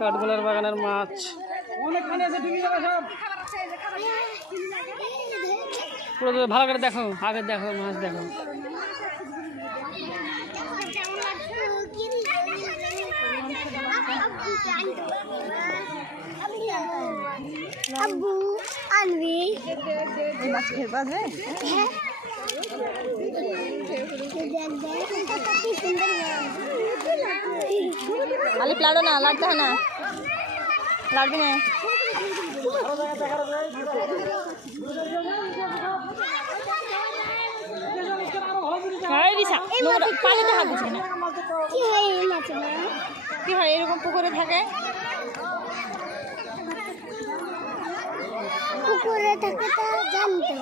কাঠগোলার বাগানের মাছ পুরো ভালো করে দেখো, আগে দেখো মাছ দেখো। আব্বু আনবি মাছ খেয়ে পাবে খালি প্লাড়ো না, লাড়তে হয় না, লাড়বি না। পানিতে হাত দিচ্ছি না, কি হয় এরকম পুকুরে থাকে, পুকুরে থাকে তা জানতো।